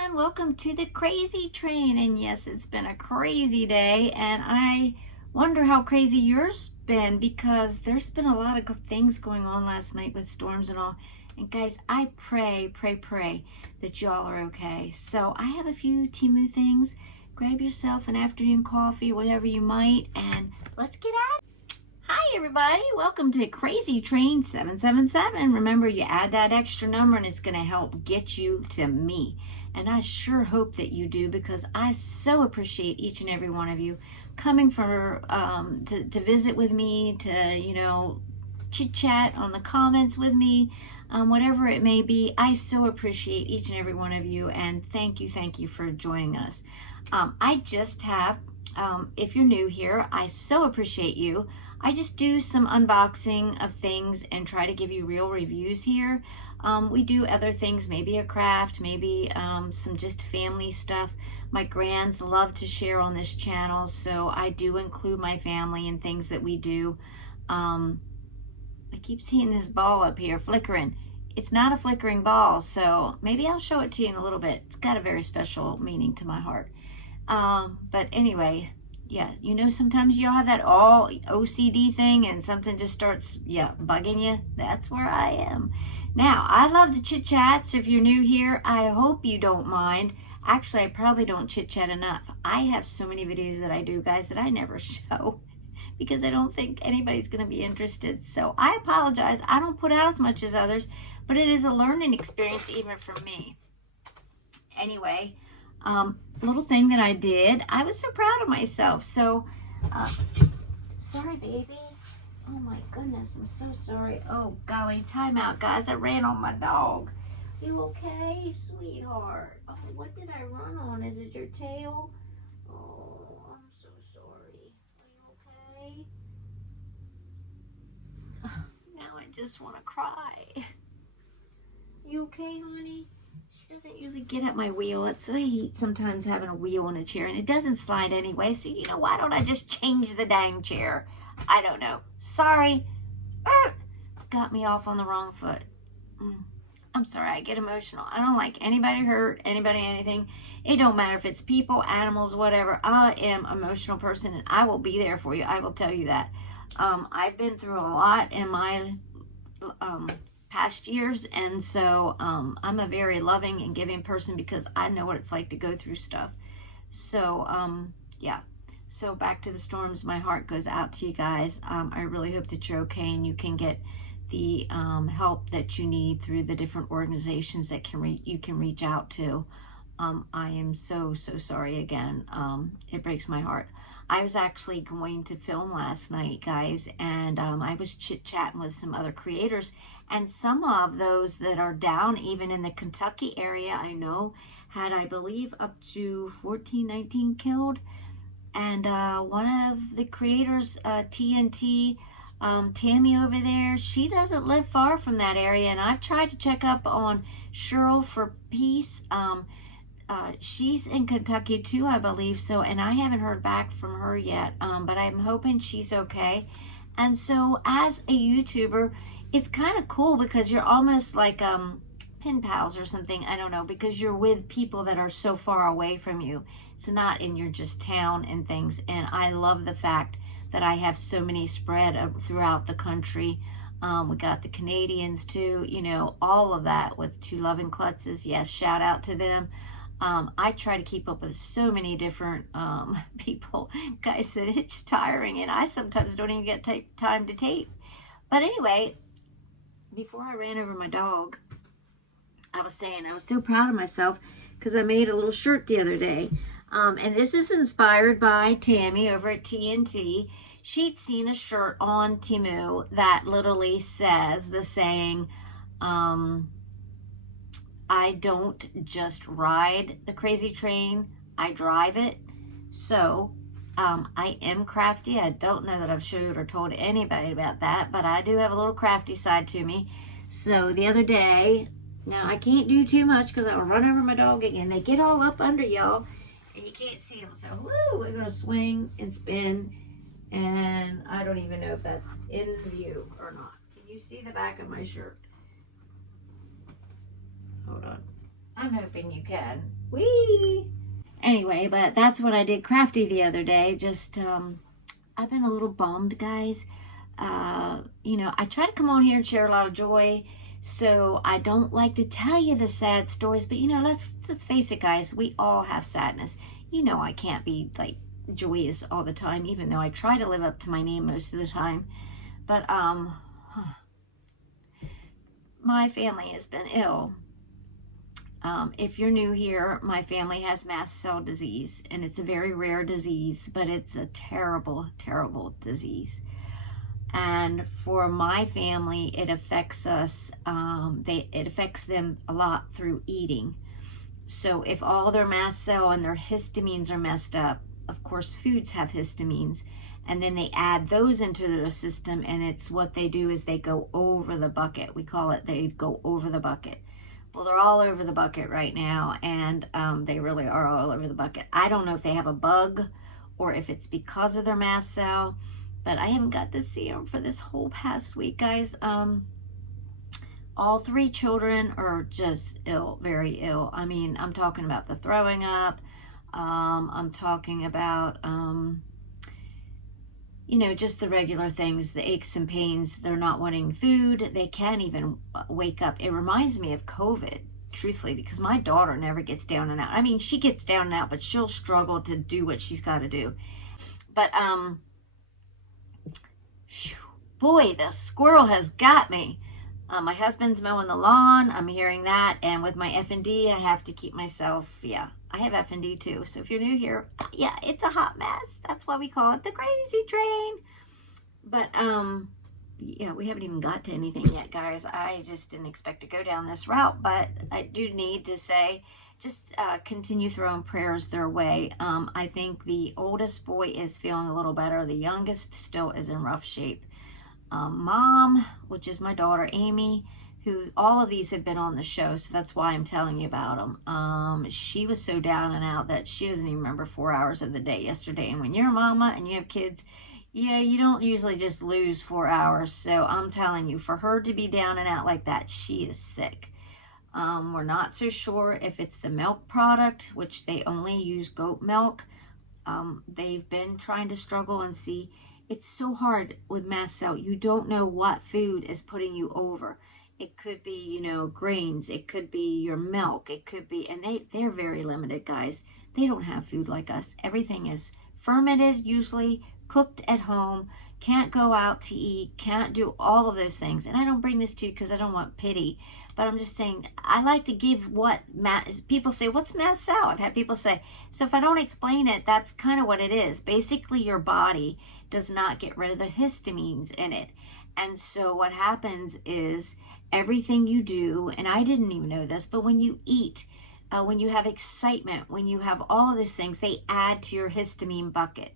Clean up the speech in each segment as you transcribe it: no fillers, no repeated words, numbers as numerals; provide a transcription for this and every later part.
everyone, welcome to the crazy train. And yes, it's been a crazy day, and I wonder how crazy yours been, because there's been a lot of good things going on last night with storms and all. And guys, I pray that y'all are okay. So I have a few Temu things. Grab yourself an afternoon coffee, whatever you might, and let's get at it. Hi everybody, welcome to Crazy Train 777. Remember, you add that extra number and it's going to help get you to me. And I sure hope that you do, because I so appreciate each and every one of you coming for to visit with me, to chit chat on the comments with me, whatever it may be. I so appreciate each and every one of you, and thank you for joining us. I just have, if you're new here, I so appreciate you. I just do some unboxing of things and try to give you real reviews here. We do other things, maybe a craft, maybe some just family stuff. My grands love to share on this channel, so I do include my family in things that we do. I keep seeing this ball up here flickering. It's not a flickering ball, so maybe I'll show it to you in a little bit. It's got a very special meaning to my heart. But anyway, yeah, sometimes you'll have that all OCD thing and something just starts, bugging you. That's where I am. Now, I love to chit chat, so if you're new here, I hope you don't mind. Actually, I probably don't chit chat enough. I have so many videos that I do, guys, that I never show because I don't think anybody's going to be interested. So I apologize. I don't put out as much as others, but it is a learning experience even for me. Anyway, little thing that I did, I was so proud of myself. So, sorry, baby. Oh my goodness, I'm so sorry. Oh golly, time out, guys. I ran on my dog. You okay, sweetheart? Oh, what did I run on? Is it your tail? Oh, I'm so sorry. Are you okay? Now I just want to cry. You okay, honey? She doesn't usually get at my wheel. I hate sometimes having a wheel in a chair, and it doesn't slide anyway, so why don't I just change the dang chair? I don't know. Sorry. Got me off on the wrong foot. I'm sorry, I get emotional. I don't like anybody hurt, anything. It don't matter if it's people, animals, whatever. I am an emotional person, and I will be there for you. I will tell you that. I've been through a lot in my past years, and so I'm a very loving and giving person because I know what it's like to go through stuff. So yeah, so back to the storms. My heart goes out to you guys. I really hope that you're okay and you can get the help that you need through the different organizations that you can reach out to. I am so sorry again. It breaks my heart. I was actually going to film last night, guys, and I was chit-chatting with some other creators, and some of those that are down even in the Kentucky area, I know, had, I believe, up to 14, 19 killed. And one of the creators, TNT, Tammy over there, she doesn't live far from that area, and I've tried to check up on Cheryl for peace. She's in Kentucky too, I believe so, and I haven't heard back from her yet, but I'm hoping she's okay. And so as a YouTuber, it's kind of cool because you're almost like pen pals or something, I don't know, because you're with people that are so far away from you. It's not in your just town and things, and I love the fact that I have so many spread throughout the country. We got the Canadians too, all of that with Two Loving Klutzes. Yes, shout out to them. I try to keep up with so many different people, guys, that it's tiring, and I sometimes don't even get time to tape. But anyway, before I ran over my dog, I was saying I was so proud of myself because I made a little shirt the other day. And this is inspired by Tammy over at TNT. She'd seen a shirt on Temu that literally says the saying, I don't just ride the crazy train, I drive it. So I am crafty. I don't know that I've showed or told anybody about that, but I do have a little crafty side to me. So the other day, now I can't do too much because I'll run over my dog again. They get all up under y'all and you can't see them. So woo, we're going to swing and spin, and I don't even know if that's in view or not. Can you see the back of my shirt? Hold on. I'm hoping you can. Whee! Anyway, but that's what I did crafty the other day. Just, I've been a little bummed, guys. You know, I try to come on here and share a lot of joy, so I don't like to tell you the sad stories, but you know, let's face it, guys, we all have sadness. You know, I can't be like joyous all the time, even though I try to live up to my name most of the time. But my family has been ill. If you're new here, my family has mast cell disease, and it's a very rare disease, but it's a terrible, terrible disease. And for my family, it affects us, it affects them a lot through eating. So if all their mast cell and their histamines are messed up, of course foods have histamines, and then they add those into their system, and it's what they do is they go over the bucket. We call it they go over the bucket. Well, they're all over the bucket right now, and they really are all over the bucket. I don't know if they have a bug or if it's because of their mast cell, but I haven't got to see them for this whole past week, guys. All 3 children are just ill, very ill. I mean, I'm talking about the throwing up. I'm talking about, you know, just the regular things, the aches and pains. They're not wanting food. They can't even wake up. It reminds me of COVID, truthfully, because my daughter never gets down and out. I mean, she gets down and out, but she'll struggle to do what she's got to do. But, boy, the squirrel has got me. My husband's mowing the lawn. I'm hearing that. And with my F&D, I have to keep myself, yeah, I have F&D too. So if you're new here, yeah, it's a hot mess. That's why we call it the crazy train. But, yeah, we haven't even got to anything yet, guys. I just didn't expect to go down this route. But I do need to say, just continue throwing prayers their way. I think the oldest boy is feeling a little better. The youngest still is in rough shape. Mom, which is my daughter Amy, who all of these have been on the show, so that's why I'm telling you about them. She was so down and out that she doesn't even remember 4 hours of the day yesterday. And when you're a mama and you have kids, yeah, you don't usually just lose 4 hours. So I'm telling you, for her to be down and out like that, she is sick. We're not so sure if it's the milk product, which they only use goat milk. They've been trying to struggle and see. It's so hard with mast cell. You don't know what food is putting you over. It could be, you know, grains. It could be your milk. It could be, and they're very limited, guys. They don't have food like us. Everything is fermented, usually cooked at home. Can't go out to eat. Can't do all of those things. And I don't bring this to you because I don't want pity. But I'm just saying, I like to give what people say, what's mast cell? I've had people say, so if I don't explain it, that's kind of what it is. Basically, your body does not get rid of the histamines in it. And so what happens is everything you do, and I didn't even know this, but when you eat, when you have excitement, when you have all of those things, they add to your histamine bucket.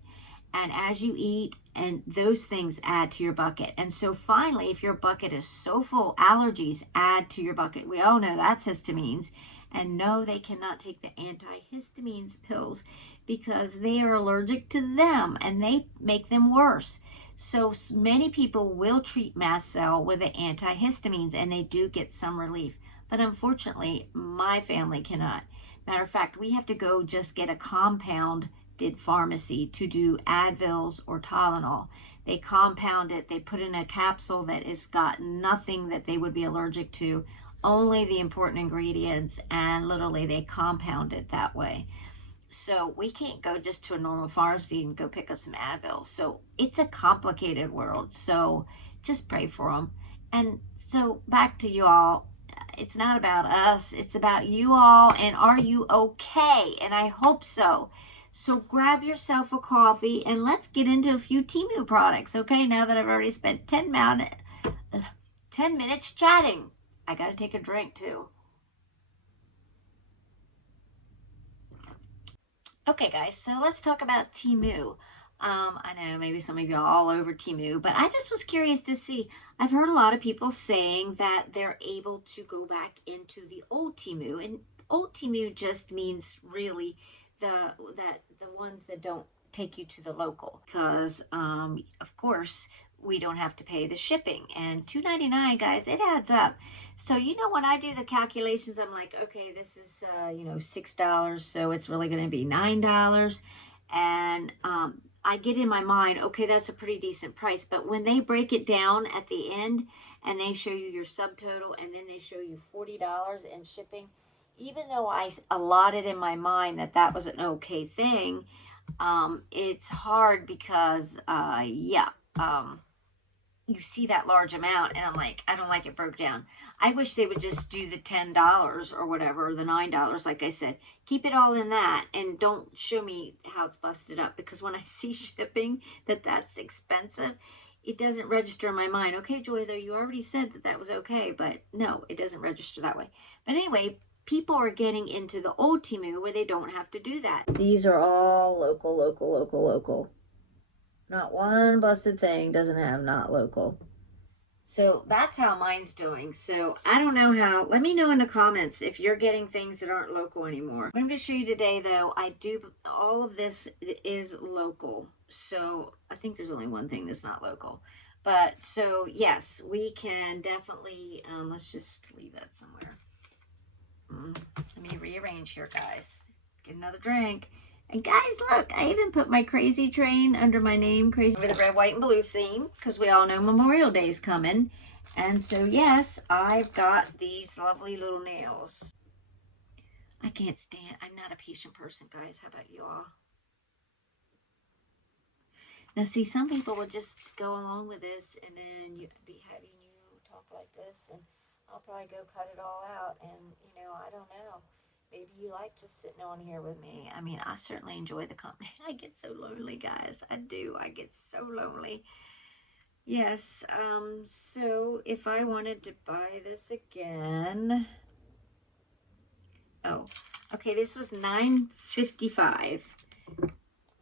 And as you eat, and those things add to your bucket. And so finally, if your bucket is so full, allergies add to your bucket. We all know that's histamines. And no, they cannot take the antihistamines pills because they are allergic to them and they make them worse. So many people will treat mast cell with the antihistamines and they do get some relief. But unfortunately, my family cannot. Matter of fact, we have to go just get a compounded pharmacy to do Advils or Tylenol. They compound it. They put in a capsule that has got nothing that they would be allergic to, only the important ingredients, and literally they compound it that way. So we can't go just to a normal pharmacy and go pick up some Advil. So it's a complicated world. So just pray for them. And so back to you all. It's not about us. It's about you all. And are you okay? And I hope so. So grab yourself a coffee and let's get into a few Temu products. Okay, now that I've already spent 10 minutes chatting. I got to take a drink too. Okay, guys, so let's talk about Temu. I know maybe some of you are all over Temu, but I just was curious to see. I've heard a lot of people saying that they're able to go back into the old Temu, and old Temu just means really the ones that don't take you to the local, because of course we don't have to pay the shipping. And $2.99, guys, it adds up. So, you know, when I do the calculations, I'm like, okay, this is, you know, $6, so it's really going to be $9. And I get in my mind, okay, that's a pretty decent price. But when they break it down at the end and they show you your subtotal and then they show you $40 in shipping, even though I allotted in my mind that that was an okay thing, it's hard because, you see that large amount and I'm like, I don't like it broke down. I wish they would just do the $10 or whatever, the $9, like I said. Keep it all in that and don't show me how it's busted up, because when I see shipping that's expensive, it doesn't register in my mind. Okay, Joy, though, you already said that that was okay, but no, it doesn't register that way. But anyway, people are getting into the old Temu where they don't have to do that. These are all local, local, local, local. Not one blessed thing doesn't have not local. So that's how mine's doing. So I don't know how. Let me know in the comments if you're getting things that aren't local anymore. What I'm going to show you today, though, all of this is local. So I think there's only one thing that's not local. But so, yes, we can definitely, let's just leave that somewhere. Let me rearrange here, guys. Get another drink. And guys, look, I even put my Crazy Train under my name, Crazy, with the red, white, and blue theme, because we all know Memorial Day's coming. And so, yes, I've got these lovely little nails. I can't stand, I'm not a patient person, guys. How about you all? Now, see, some people will just go along with this, and then you be having you talk like this, and I'll probably go cut it all out, and, you know, I don't know. Maybe you like just sitting on here with me. I mean, I certainly enjoy the company. I get so lonely, guys. I do. I get so lonely. Yes. So if I wanted to buy this again. Oh, okay. This was $9.55.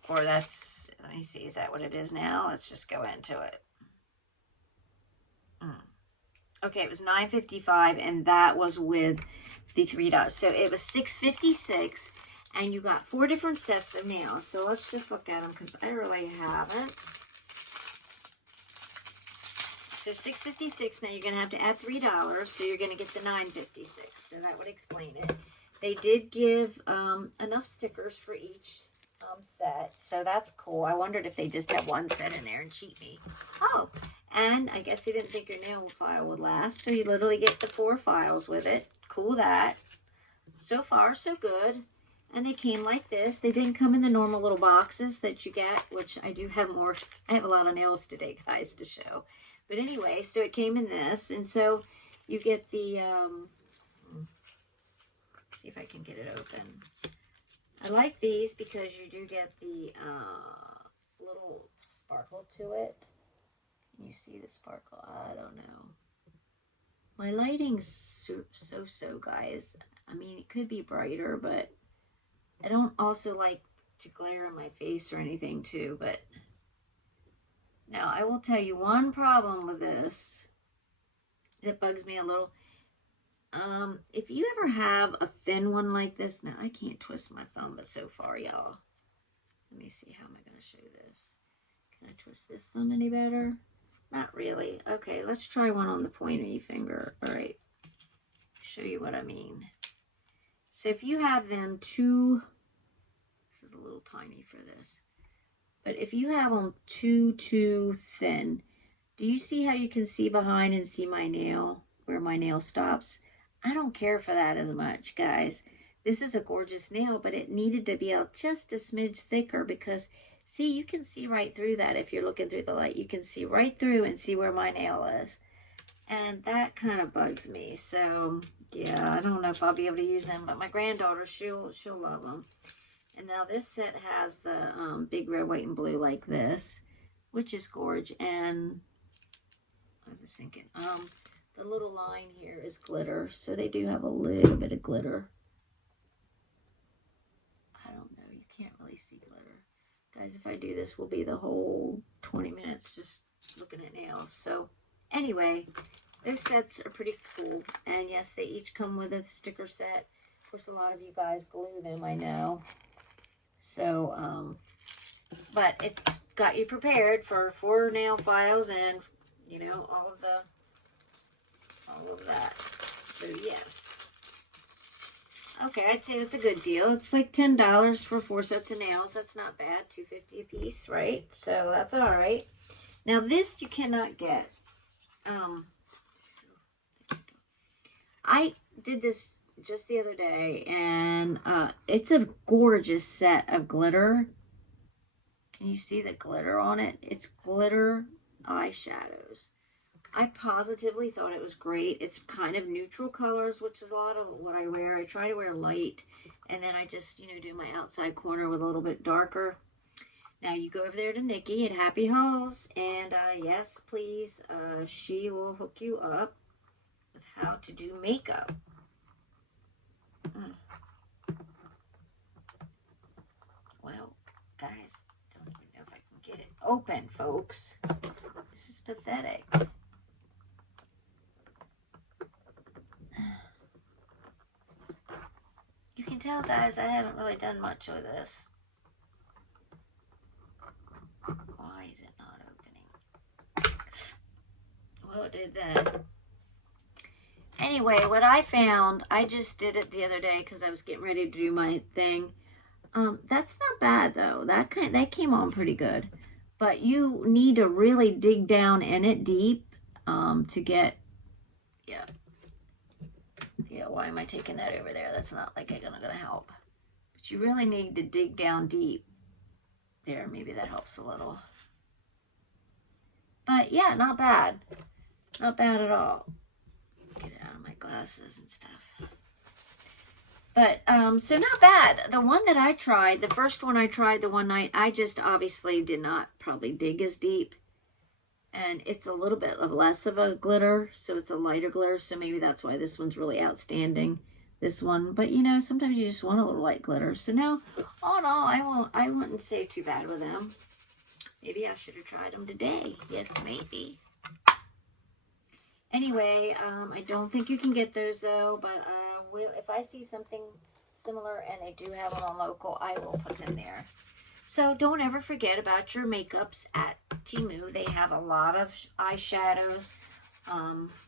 Or that's, let me see. Is that what it is now? Let's just go into it. Okay, it was $9.55, and that was with the $3. So it was $6.56, and you got 4 different sets of nails. So let's just look at them, because I really haven't. So $6.56. Now you're going to have to add $3, so you're going to get the $9.56. So that would explain it. They did give enough stickers for each set, so that's cool. I wondered if they just had one set in there and cheat me. Oh, and I guess they didn't think your nail file would last, so you literally get the 4 files with it. Cool that. So far, so good. And they came like this. They didn't come in the normal little boxes that you get, which I do have more. I have a lot of nails today, guys, to show. But anyway, so it came in this, and so you get the, let's see if I can get it open. I like these because you do get the little sparkle to it. Can you see the sparkle? I don't know. My lighting's so, guys. I mean, it could be brighter, but I don't also like to glare in my face or anything, too. But now, I will tell you one problem with this that bugs me a little. If you ever have a thin one like this, now I can't twist my thumb, but so far, y'all. Let me see, how am I going to show this? Can I twist this thumb any better? Not really. Okay, let's try one on the pointy finger. All right, show you what I mean. So if you have them too, this is a little tiny for this, but if you have them too thin, do you see how you can see behind and see my nail, where my nail stops? I don't care for that as much, guys. This is a gorgeous nail, but it needed to be just a smidge thicker because, see, you can see right through that if you're looking through the light. You can see right through and see where my nail is. And that kind of bugs me. So, yeah, I don't know if I'll be able to use them, but my granddaughter, she'll love them. And now this set has the big red, white, and blue like this, which is gorgeous. And I was thinking, the little line here is glitter, so they do have a little bit of glitter. I don't know, you can't really see glitter. Guys, if I do this, will be the whole 20 minutes just looking at nails. So anyway, those sets are pretty cool. And yes, they each come with a sticker set. Of course, a lot of you guys glue them, I know. So, but it's got you prepared for 4 nail files and, you know, all of that. So yes. Okay, I'd say that's a good deal. It's like $10 for 4 sets of nails. That's not bad. $2.50 a piece, right? So that's all right. Now this you cannot get. I did this just the other day, and it's a gorgeous set of glitter. Can you see the glitter on it? It's glitter eyeshadows. I positively thought it was great. It's kind of neutral colors, which is a lot of what I wear. I try to wear light, and then I just, you know, do my outside corner with a little bit darker. Now you go over there to Nikki at Happy Hauls, and yes, please, she will hook you up with how to do makeup. Well, guys, don't even know if I can get it open, folks. This is pathetic. You can tell, guys, I haven't really done much with this. Why is it not opening? Well, it did that. Anyway, what I found, I just did it the other day because I was getting ready to do my thing. That's not bad, though. That came on pretty good. But you need to really dig down in it deep to get, yeah. Yeah, why am I taking that over there? That's not like it's gonna help. But you really need to dig down deep. There, maybe that helps a little. But yeah, not bad. Not bad at all. Get it out of my glasses and stuff. But, so not bad. The one that I tried, the first one I tried the one night, I just obviously did not probably dig as deep. And it's a little bit of less of a glitter, so it's a lighter glitter, so maybe that's why this one's really outstanding, this one. But, you know, sometimes you just want a little light glitter. So no, all in all, I wouldn't say too bad with them. Maybe I should have tried them today. Yes, maybe. Anyway, I don't think you can get those, though, but if I see something similar and they do have them on local, I will put them there. So don't ever forget about your makeups at Temu. They have a lot of eyeshadows,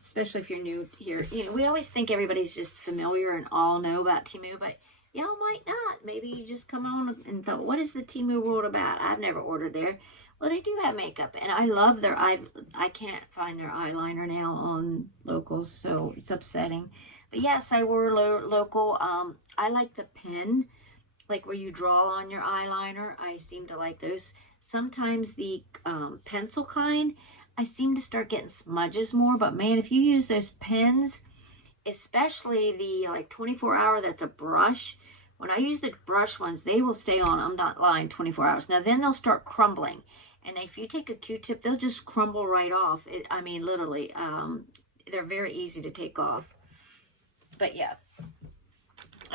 especially if you're new here. You know, we always think everybody's just familiar and all know about Temu, but y'all might not. Maybe you just come on and thought, what is the Temu world about? I've never ordered there. Well, they do have makeup, and I love their I can't find their eyeliner now on locals, so it's upsetting. But yes, I wore local. I like the pen, like where you draw on your eyeliner. I seem to like those. Sometimes the pencil kind, I seem to start getting smudges more. But man, if you use those pens, especially the like 24-hour, that's a brush. When I use the brush ones, they will stay on, I'm not lying, 24 hours. Now then they'll start crumbling. And if you take a Q-tip, they'll just crumble right off. I mean, literally, they're very easy to take off. But yeah.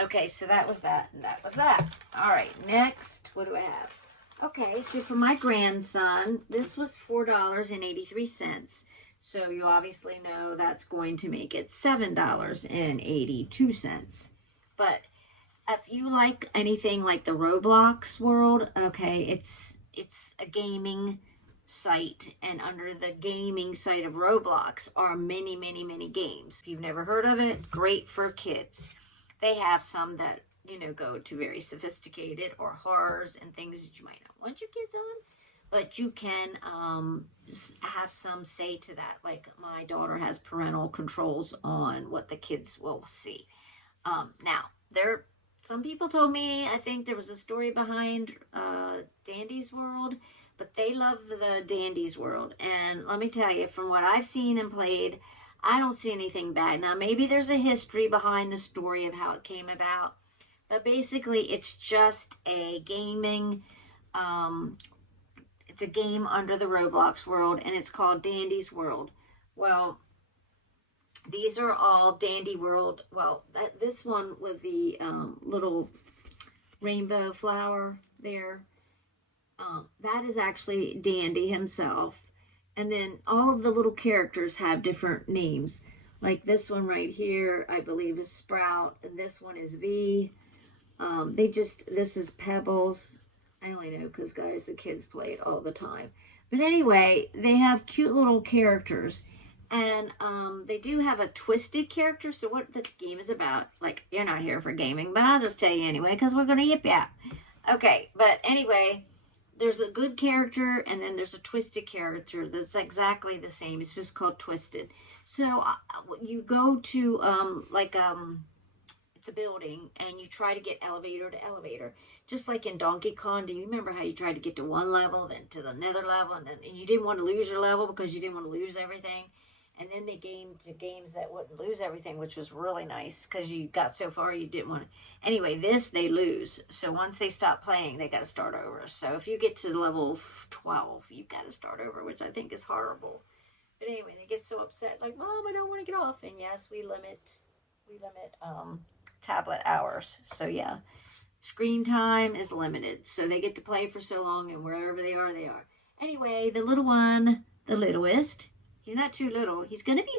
Okay, so that was that, and that was that. All right, next, what do I have? Okay, so for my grandson, this was $4.83. So you obviously know that's going to make it $7.82. But if you like anything like the Roblox world, okay, it's a gaming site, and under the gaming site of Roblox are many, many, many games. If you've never heard of it, great for kids. They have some that, you know, go to very sophisticated or horrors and things that you might not want your kids on, but you can have some say to that. Like my daughter has parental controls on what the kids will see. Now, some people told me, I think there was a story behind Dandy's World, but they love the Dandy's World. And let me tell you, from what I've seen and played, I don't see anything bad. Now, maybe there's a history behind the story of how it came about, but basically it's just a gaming, it's a game under the Roblox world, and it's called Dandy's World. Well, these are all Dandy World. Well, this one with the little rainbow flower there, that is actually Dandy himself. And then all of the little characters have different names. Like this one right here, I believe is Sprout, and this one is V. This is Pebbles. I only know because, guys, the kids play it all the time. But anyway, they have cute little characters. And they do have a twisted character. So what the game is about, like, you're not here for gaming, but I'll just tell you anyway because we're going to yip yap. Okay, but anyway, there's a good character and then there's a twisted character that's exactly the same. It's just called Twisted. So you go to, it's a building and you try to get elevator to elevator. Just like in Donkey Kong, do you remember how you tried to get to one level, then to another level, and you didn't want to lose your level because you didn't want to lose everything? And then they came to games that wouldn't lose everything, which was really nice because you got so far you didn't want to. Anyway, this, they lose. So once they stop playing, they got to start over. So if you get to level 12, you've got to start over, which I think is horrible. But anyway, they get so upset, like, Mom, I don't want to get off. And yes, we limit tablet hours. So yeah, screen time is limited. So they get to play for so long, and wherever they are, they are. Anyway, the little one, the littlest, he's not too little. He's going to be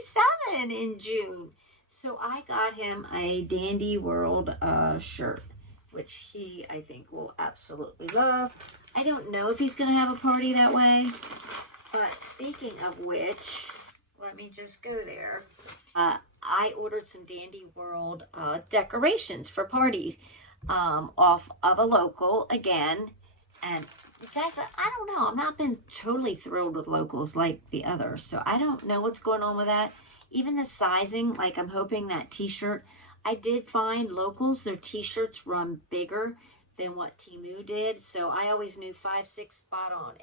7 in June. So I got him a Dandy World shirt, which he, I think, will absolutely love. I don't know if he's going to have a party that way. But speaking of which, let me just go there. I ordered some Dandy World decorations for parties off of a local again. And guys, I don't know. I've not been totally thrilled with locals like the others. So I don't know what's going on with that. Even the sizing, like I'm hoping that t-shirt. I did find locals, their t-shirts run bigger than what Temu did. So I always knew 5'6" spot on.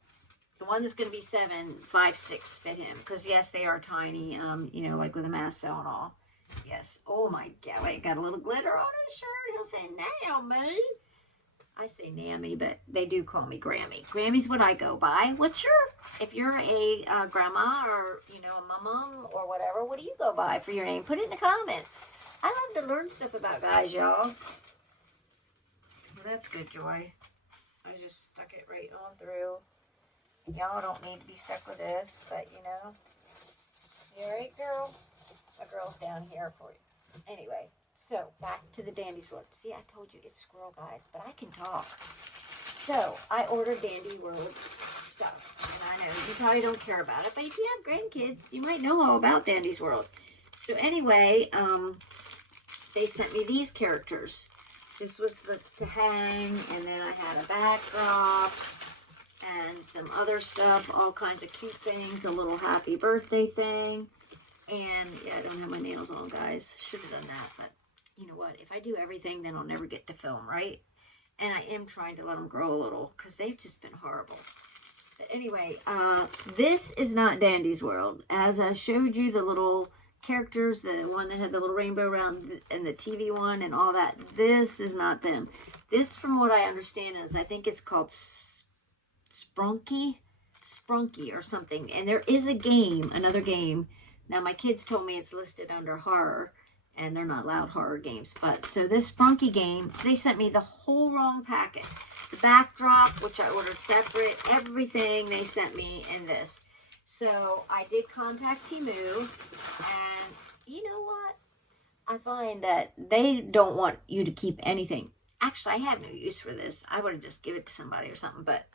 The one that's going to be 7, 5'6" fit him. Because yes, they are tiny, you know, like with a mask cell and all. Yes. Oh my God. Wait, got a little glitter on his shirt. He'll say, Nammy. I say Nammy, but they do call me Grammy. Grammy's what I go by. If you're a grandma or, you know, a mom or whatever, what do you go by for your name? Put it in the comments. I love to learn stuff about guys, y'all. Well, that's good, Joy. I just stuck it right on through. Y'all don't need to be stuck with this, but you know. You alright, girl? My girl's down here for you. Anyway, so back to the Dandy's World. See, I told you it's squirrel, guys, but I can talk. So I ordered Dandy World's stuff, and I know you probably don't care about it, but if you have grandkids, you might know all about Dandy's World. So anyway, they sent me these characters. This was to hang, and then I had a backdrop. And some other stuff, all kinds of cute things, a little happy birthday thing. And yeah, I don't have my nails on, guys. Should have done that, but you know what? If I do everything, then I'll never get to film, right? And I am trying to let them grow a little because they've just been horrible. But anyway, this is not Dandy's World. As I showed you the little characters, the one that had the little rainbow around and the TV one and all that, this is not them. This, from what I understand, is I think it's called Sprunky or something. And there is a game, another game. Now my kids told me it's listed under horror and they're not allowed horror games. But so this Sprunky game, they sent me the whole wrong packet. The backdrop, which I ordered separate, everything they sent me in this. So I did contact Temu, and you know what? I find that they don't want you to keep anything. Actually, I have no use for this. I would have just give it to somebody or something, but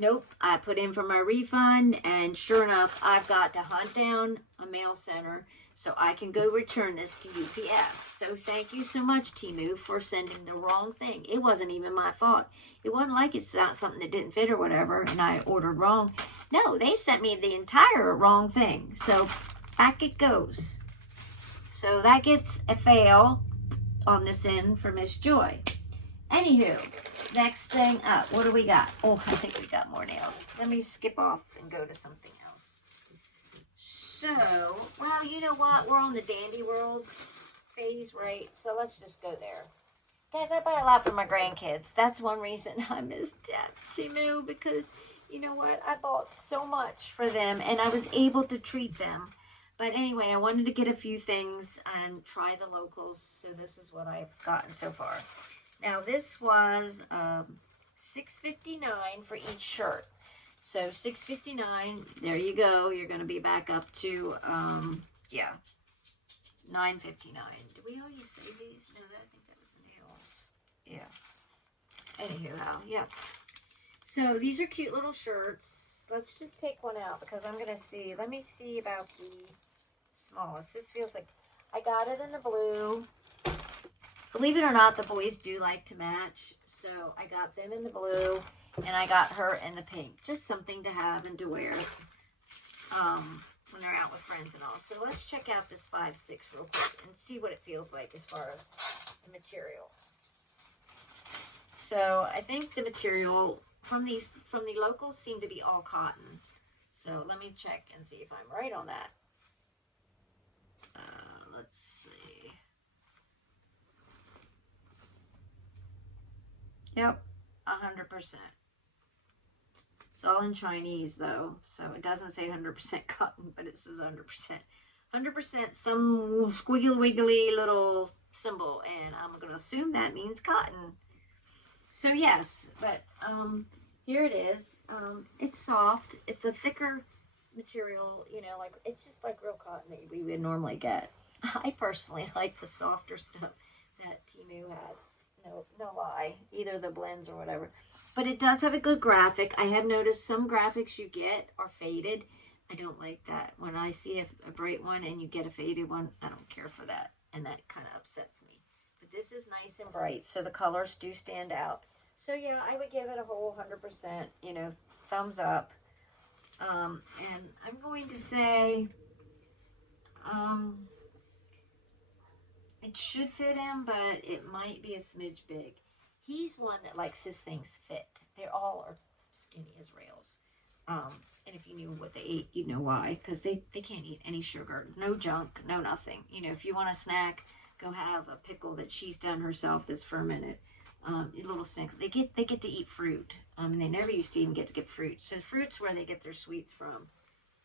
nope, I put in for my refund, and sure enough, I've got to hunt down a mail center so I can go return this to UPS. So thank you so much, Temu, for sending the wrong thing. It wasn't even my fault. It wasn't like it's not something that didn't fit or whatever, and I ordered wrong. No, they sent me the entire wrong thing. So back it goes. So that gets a fail on this end for Miss Joy. Anywho, next thing up, what do we got? Oh, I think we got more nails. Let me skip off and go to something else. So, well, you know what? We're on the Dandy World phase, right? So let's just go there. Guys, I buy a lot for my grandkids. That's one reason I miss Temu, because you know what? I bought so much for them, and I was able to treat them. But anyway, I wanted to get a few things and try the locals. So this is what I've gotten so far. Now, this was $6.59 for each shirt. So $6.59, there you go. You're going to be back up to, yeah, $9.59. Do we always say these? No, I think that was the nails. Yeah. Anyhow, yeah. So these are cute little shirts. Let's just take one out because I'm going to see. Let me see about the smallest. This feels like I got it in the blue. Believe it or not, the boys do like to match. So I got them in the blue and I got her in the pink. Just something to have and to wear when they're out with friends and all. So let's check out this 5.6 real quick and see what it feels like as far as the material. So I think the material from the locals seem to be all cotton. So let me check and see if I'm right on that. Let's see. Yep, 100%. It's all in Chinese though, so it doesn't say 100% cotton, but it says 100%. 100%, some squiggly wiggly little symbol, and I'm going to assume that means cotton. So yes, but here it is. It's soft. It's a thicker material, you know, like it's just like real cotton that we would normally get. I personally like the softer stuff that Temu has. No lie, either the blends or whatever. But it does have a good graphic. I have noticed some graphics you get are faded. I don't like that. When I see a bright one and you get a faded one, I don't care for that. And that kind of upsets me. But this is nice and bright, so the colors do stand out. So yeah, I would give it a whole 100%, you know, thumbs up. And I'm going to say, it should fit him, but it might be a smidge big. He's one that likes his things fit. They all are skinny as rails. And if you knew what they ate, you'd know why. Because they can't eat any sugar, no junk, no nothing. You know, if you want a snack, go have a pickle that she's done herself that's fermented. Little snacks. They get to eat fruit. And they never used to even get to get fruit. So fruit's where they get their sweets from.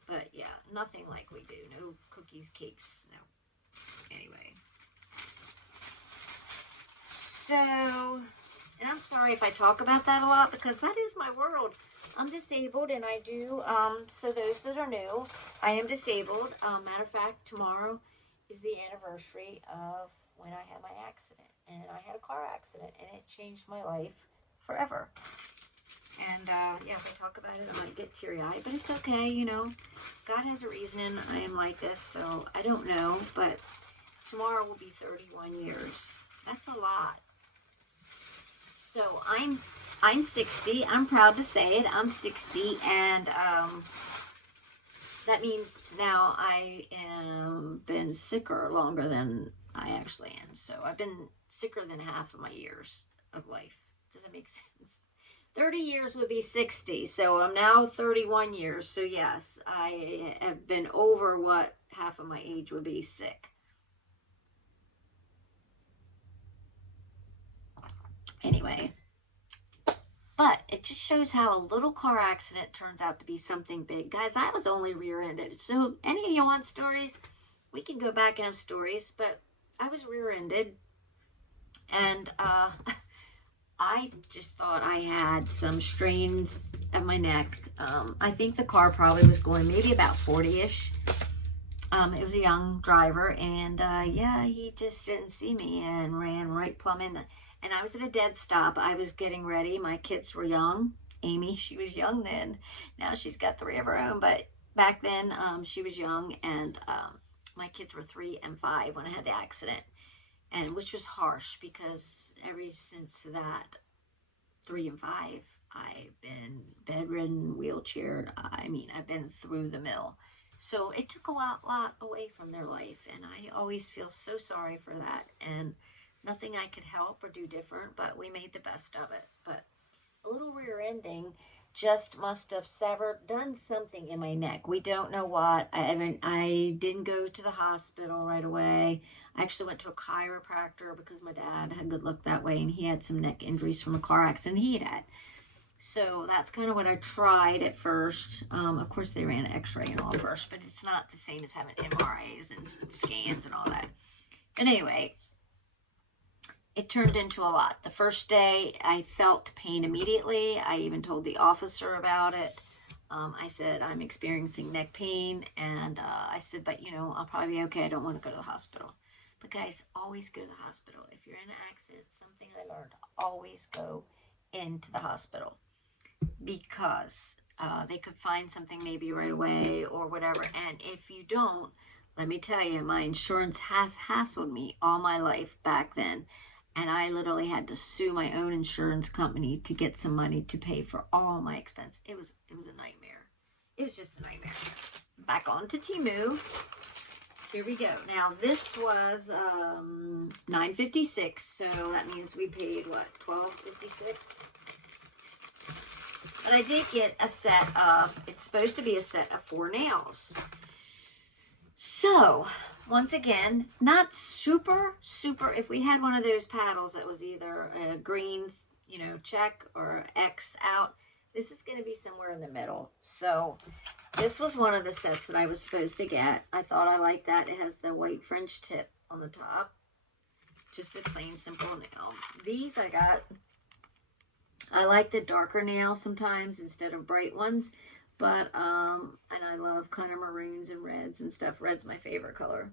But yeah, nothing like we do. No cookies, cakes, no. Anyway. So, and I'm sorry if I talk about that a lot because that is my world. I'm disabled and I do, so those that are new, I am disabled. Matter of fact, tomorrow is the anniversary of when I had my accident. And I had a car accident and it changed my life forever. And yeah, if I talk about it, I might get teary-eyed, but it's okay, you know. God has a reason I am like this, so I don't know, but tomorrow will be 31 years. That's a lot. So I'm 60. I'm proud to say it. I'm 60, and that means now I am been sicker longer than I actually am. So I've been sicker than half of my years of life. Does that make sense? 30 years would be 60. So I'm now 31 years. So yes, I have been over what half of my age would be sick. Anyway, but it just shows how a little car accident turns out to be something big. Guys, I was only rear-ended. So any of you want stories? We can go back and have stories, but I was rear-ended. And I just thought I had some strains of my neck. I think the car probably was going maybe about 40-ish. It was a young driver, and yeah, he just didn't see me and ran right plumb in. And I was at a dead stop. I was getting ready. My kids were young. Amy, she was young then. Now she's got 3 of her own, but back then she was young, and my kids were 3 and 5 when I had the accident, and which was harsh because ever since that 3 and 5, I've been bedridden, wheelchaired. I mean, I've been through the mill. So it took a lot away from their life, and I always feel so sorry for that, and nothing I could help or do different, but we made the best of it. But a little rear ending just must have done something in my neck. We don't know what. I didn't go to the hospital right away. I actually went to a chiropractor because my dad had good luck that way, and he had some neck injuries from a car accident he had. So that's kind of what I tried at first. Of course, they ran an x-ray and all first, but it's not the same as having MRIs and scans and all that. But anyway, it turned into a lot. The first day, I felt pain immediately. I even told the officer about it. I said, I'm experiencing neck pain. And I said, but, you know, I'll probably be okay. I don't want to go to the hospital. But guys, always go to the hospital. If you're in an accident, something I learned, always go into the hospital. because they could find something maybe right away or whatever. And if you don't, let me tell you, my insurance has hassled me all my life back then. And I literally had to sue my own insurance company to get some money to pay for all my expense. It was a nightmare. It was just a nightmare. Back on to Temu. Here we go. Now this was $9.56, so that means we paid what, $12.56? But I did get a set of, it's supposed to be a set of 4 nails. So, once again, not super, if we had one of those paddles that was either a green, you know, check or X out, this is going to be somewhere in the middle. So, this was one of the sets that I was supposed to get. I thought I liked that. It has the white French tip on the top. Just a plain, simple nail. These I got. I like the darker nails sometimes instead of bright ones. But, and I love kind of maroons and reds and stuff. Red's my favorite color.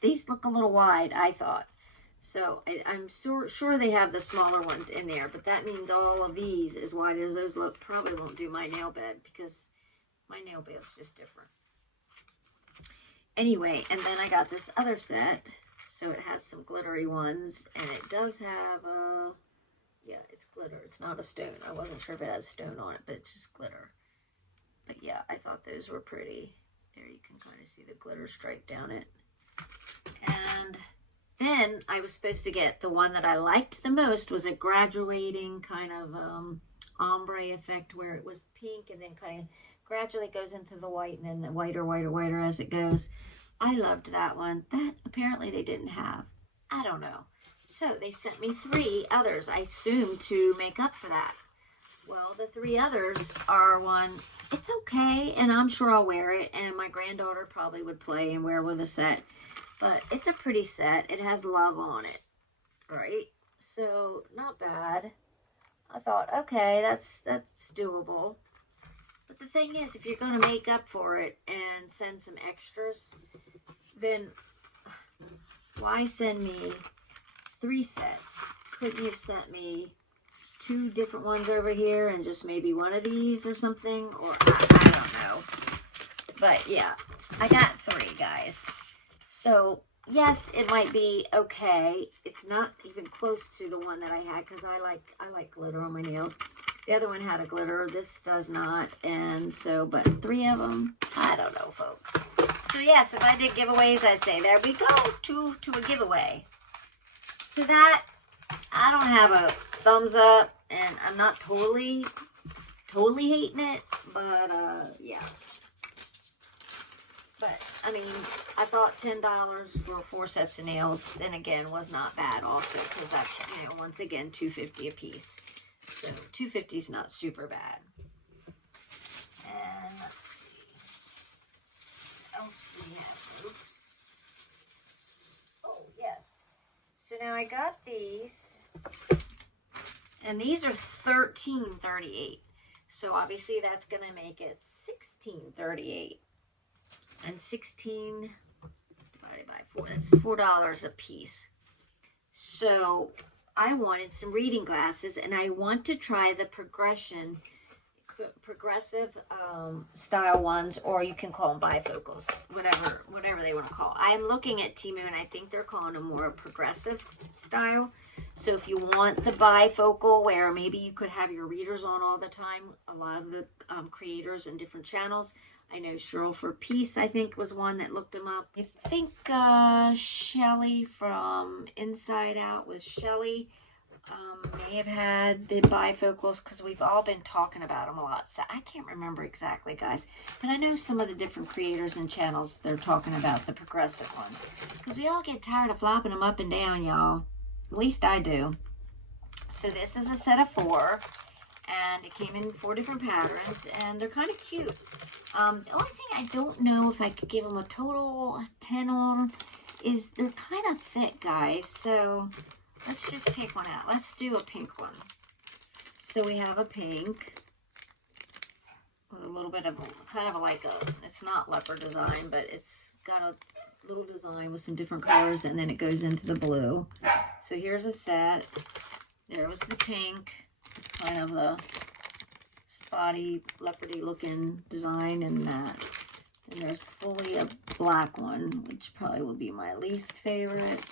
These look a little wide, I thought. So, I'm sure they have the smaller ones in there. But that means all of these, as wide as those look, probably won't do my nail bed. Because my nail bed's just different. Anyway, and then I got this other set. So, it has some glittery ones. And it does have a... yeah, it's glitter. It's not a stone. I wasn't sure if it has stone on it, but it's just glitter. But yeah, I thought those were pretty. There you can kind of see the glitter stripe down it. And then I was supposed to get the one that I liked the most was a graduating kind of ombre effect where it was pink and then kind of gradually goes into the white and then the whiter as it goes. I loved that one. That apparently they didn't have. I don't know. So they sent me 3 others, I assume, to make up for that. Well, the 3 others are one, it's okay, and I'm sure I'll wear it, and my granddaughter probably would play and wear with a set. But it's a pretty set. It has love on it, right? So, not bad. I thought, okay, that's doable. But the thing is, if you're going to make up for it and send some extras, then why send me 3 sets? Couldn't you have sent me 2 different ones over here and just maybe one of these or something? Or I don't know. But yeah, I got 3, guys. So yes, it might be okay. It's not even close to the one that I had because I like glitter on my nails. The other one had a glitter. This does not. And so, but 3 of them, I don't know, folks. So yes, if I did giveaways, I'd say there we go, to a giveaway. So that, I don't have a thumbs up, and I'm not totally hating it, but, yeah. But, I mean, I thought $10 for 4 sets of nails, then again, was not bad also, because that's, you know, once again, $2.50 a piece. So, $2.50 is not super bad. And, let's see. What else do we have, folks? Oh, yes. So now I got these, and these are $13.38. So obviously that's going to make it $16.38. And 16 divided by 4, that's $4 a piece. So I wanted some reading glasses, and I want to try the progressive style ones, or you can call them bifocals, whatever they want to call. I am looking at Temu, and I think they're calling them more progressive style. So if you want the bifocal, where maybe you could have your readers on all the time, a lot of the creators and different channels. I know Cheryl for Peace, I think, was one that looked them up. I think Shelly from Inside Out with Shelly may have had the bifocals, because we've all been talking about them a lot. So I can't remember exactly, guys. But I know some of the different creators and channels, they're talking about the progressive one. Because we all get tired of flopping them up and down, y'all. At least I do. So this is a set of 4. And it came in 4 different patterns. And they're kind of cute. The only thing I don't know if I could give them a total 10 on is they're kind of thick, guys. So let's just take one out. Let's do a pink one. So we have a pink with a little bit of kind of like a, it's not leopard design, but it's got a little design with some different colors, and then it goes into the blue. So here's a set. There was the pink, kind of the body, leopardy looking design in that. And there's fully a black one, which probably will be my least favorite.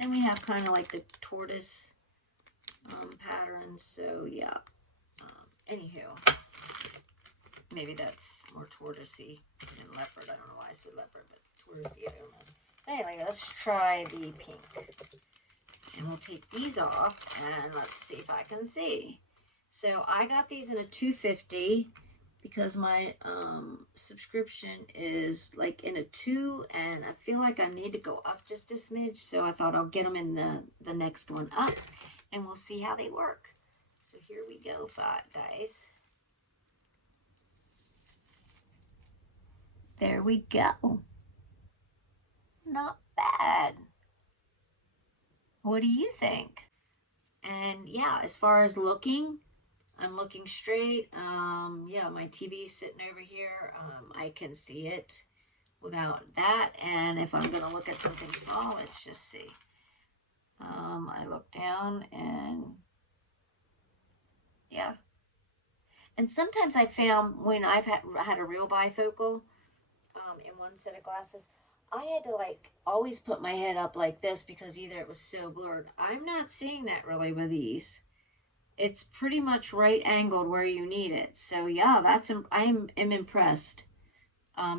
Then we have kind of like the tortoise pattern. So yeah. Anywho, maybe that's more tortoisey than leopard. I don't know why I said leopard, but tortoisey, I don't know. Anyway, let's try the pink. And we'll take these off and let's see if I can see. So I got these in a 250 because my subscription is like in a 2, and I feel like I need to go up just a smidge. So I thought I'll get them in the next one up, and we'll see how they work. So here we go, guys. There we go. Not bad. What do you think? And yeah, as far as looking, I'm looking straight. Yeah, my TV's sitting over here. I can see it without that. And if I'm gonna look at something small, let's just see. I look down and yeah. And sometimes I found when I've had a real bifocal in one set of glasses, I had to like always put my head up like this because either it was so blurred. I'm not seeing that really with these. It's pretty much right angled where you need it. So yeah, I am impressed.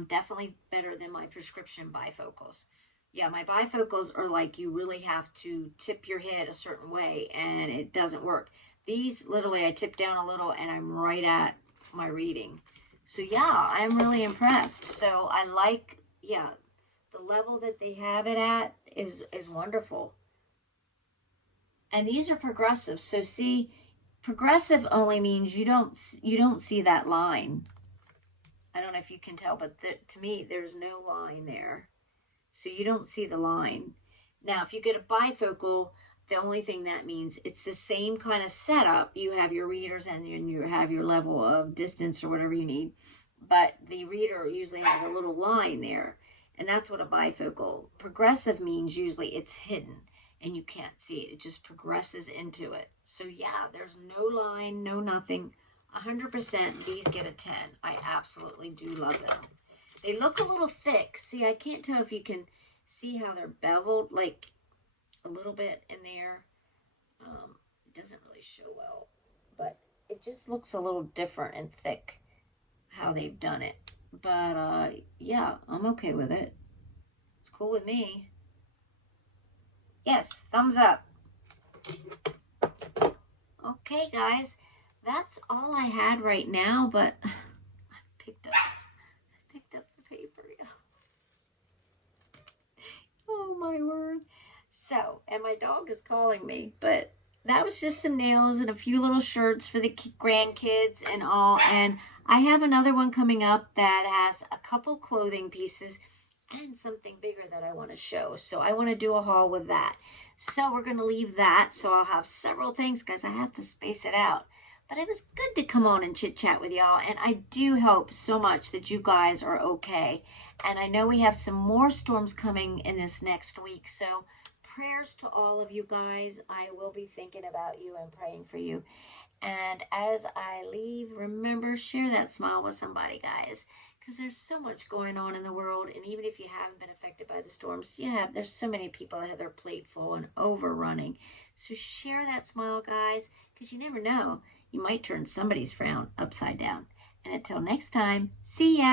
Definitely better than my prescription bifocals. Yeah, my bifocals are like you really have to tip your head a certain way and it doesn't work. These literally I tip down a little and I'm right at my reading. So yeah, I'm really impressed. So I like, yeah, the level that they have it at is wonderful. And these are progressive. So see, progressive only means you don't see that line. I don't know if you can tell, but to me, there's no line there. So you don't see the line. Now, if you get a bifocal, the only thing that means it's the same kind of setup. You have your readers and you have your level of distance or whatever you need. But the reader usually has a little line there. And that's what a bifocal. Progressive means usually it's hidden and you can't see it. It just progresses into it. So yeah, there's no line, no nothing. 100% these get a 10. I absolutely do love them. They look a little thick. See, I can't tell if you can see how they're beveled, like a little bit in there. It doesn't really show well, but it just looks a little different and thick how they've done it. But yeah, I'm okay with it. It's cool with me. Yes, thumbs up. Okay, guys, that's all I had right now, but I picked up the paper. Oh my word. So, and my dog is calling me, but that was just some nails and a few little shirts for the grandkids and all. And I have another one coming up that has a couple clothing pieces and something bigger that I want to show. So I want to do a haul with that. So we're going to leave that. So I'll have several things because I have to space it out. But it was good to come on and chit chat with y'all. And I do hope so much that you guys are okay. And I know we have some more storms coming in this next week. So prayers to all of you guys. I will be thinking about you and praying for you. And as I leave, remember, share that smile with somebody, guys. Because there's so much going on in the world. And even if you haven't been affected by the storms, there's so many people that have their plate full and overrunning. So share that smile, guys. Because you never know. You might turn somebody's frown upside down. And until next time, see ya.